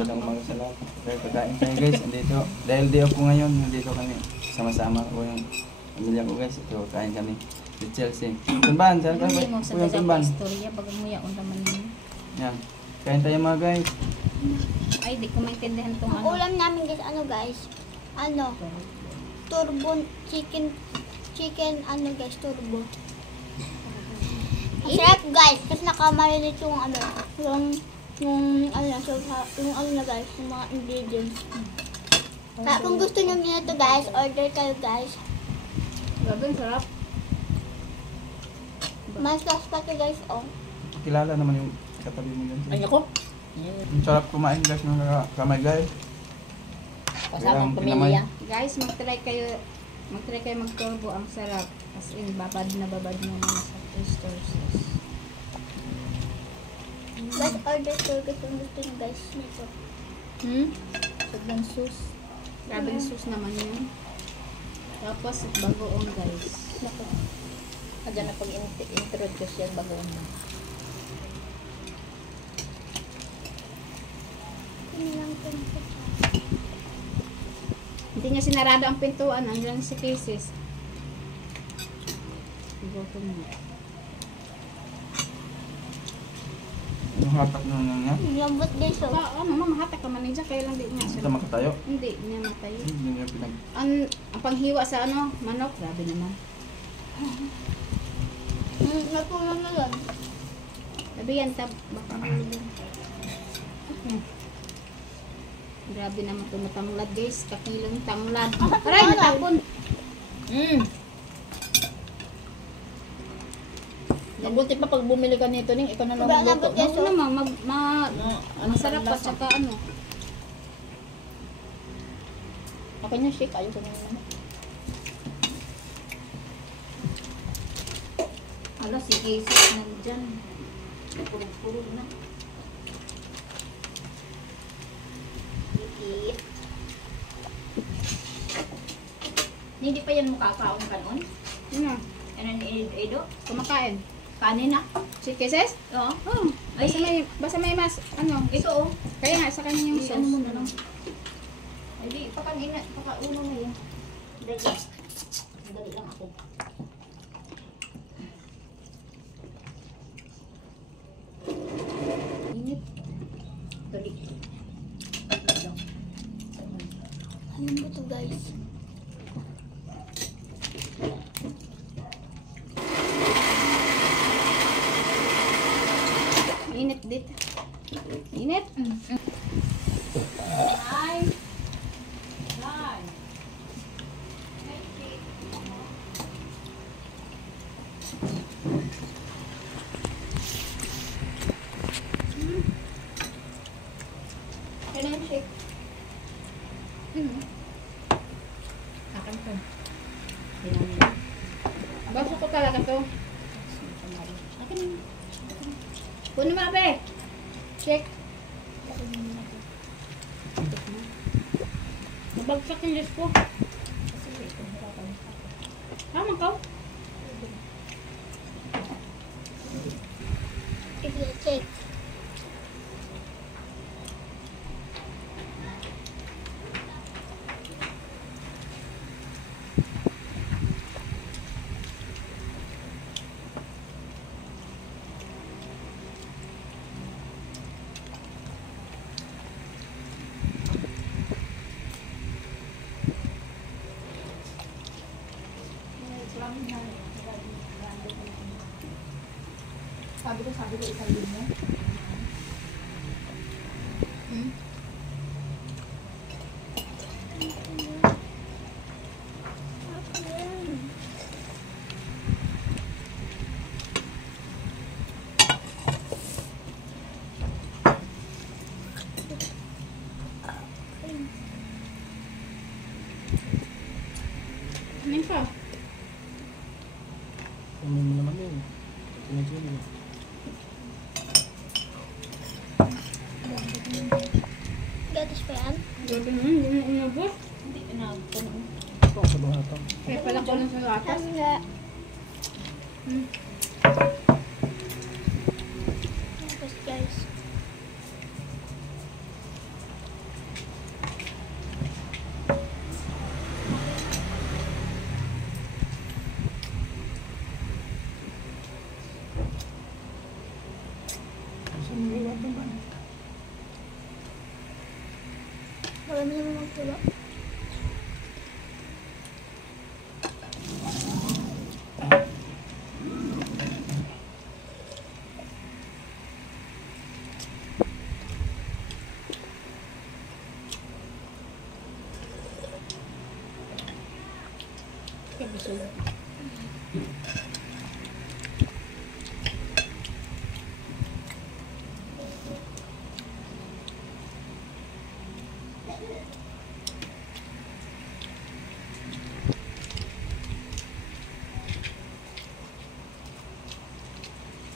Magandang umaga sa lahat. Okay, pagkain tayo guys. Andito. Dahil day off ko ngayon, nandito kami. Sama-sama ko yung pamilya ko guys. Ito, kain kami. Si Chelsea. Tunban, saan ka ba? Hindi mo sa Yung dagang tunban. istorya, bagang mo yaon naman yun. Yan. Kain tayo mga guys. Ay, di ko maintindihan itong Ang ano. ulam namin guys, ano guys? Ano? Turbo chicken ano guys, turbo. Ang sarap guys, kasi nakamarinate yung ano, yung ano na, so, yung ano na guys, yung mga ingredients. Kaya kung gusto nyo nito guys, order kayo guys. Grabe, ang sarap. Mas sauce pa to guys, oh. Kilala naman yung katabi mo yan. Ay, ako. Ang sarap kumain guys ng kamay guys. Kasama Walang ang pinamay. pamilya. Guys, mag-try kayo mag-turbo, ang sarap. As in, babad na babad mo naman sa oyster sauce. Guys, order kayo guys kung gusto nyo guys nito. Sobrang sauce. Grabe yung sauce naman yun. Tapos, bagoong guys. Naku. Adyan na pag-introduce yan bago mo. Hindi lang ito. Hindi niya sinarado ang pintuan. Andiyan si Casey. Iboto mo. Yung hatak na niya. Lambot guys, oh. Ano, mamahatak ka man niya. Kaya lang di niya. Ito makatayo. Hindi niya matayo. Hindi niya pinag... Ang panghiwa sa ano, manok. Grabe naman. Napunan na lang. Sabi yan, baka mahulog. Grabe naman ito na tanglad guys. Kakilong tanglad. Aray, natapon. Mabuti pa pag bumili ka nito ning ikaw na lang Sobrang magluto. lambot yan. Ano naman, masarap pa. lasa? Tsaka ano. Ako niya shake. Ayaw ko na naman. Ala, si Casey nandyan. Purog-purog na. Hindi pa yan mukakaon kanon. Ano? Ano ni Edo? Kumakain. Kanin na. Si Casey? Oo. Oh. Basta may mas, ano. Ito oh. Kaya nga, sa kanya yung Ano mo sauce. na lang. Ay di, pakauno mo yun. Dali. Dali lang ako. Init. Dali. Ano ba ito guys? Init dit. Init. Ay. Ay. Kailangan shake. Akan ko. Pinamili. Baso ko talaga to. Akin na. Kunin mo, abe. Check. Nabagsak yung list ko. Tama ka. Check. Sabi ko isang linya. Ano pa? Ano mo naman yun? Pinag-yun. Gatas pa yan? Grabe naman, hindi mo inabot. Hindi pinawag ko na. Ito sa bawah ito. Kaya pala ko lang sa gatas. Sabi nga. Tapos guys. Marami naman magtula. Kaya busog.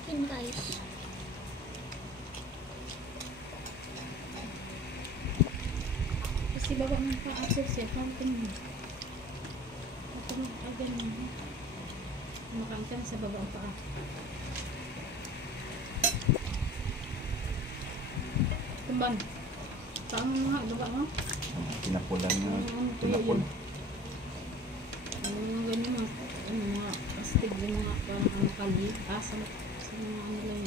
Yun guys. Kasi baba ng pa-associate, natin mo. Ito mo, ay ganun. Kumakain ka na sa baba ang paa. Tumban. Paa mo mga, baba mo. Pinapulan na. Ano, Pinapul. Ano mga ganyan mga, ano mga, pastig yung mga parang ang kali. Sa mga ano lang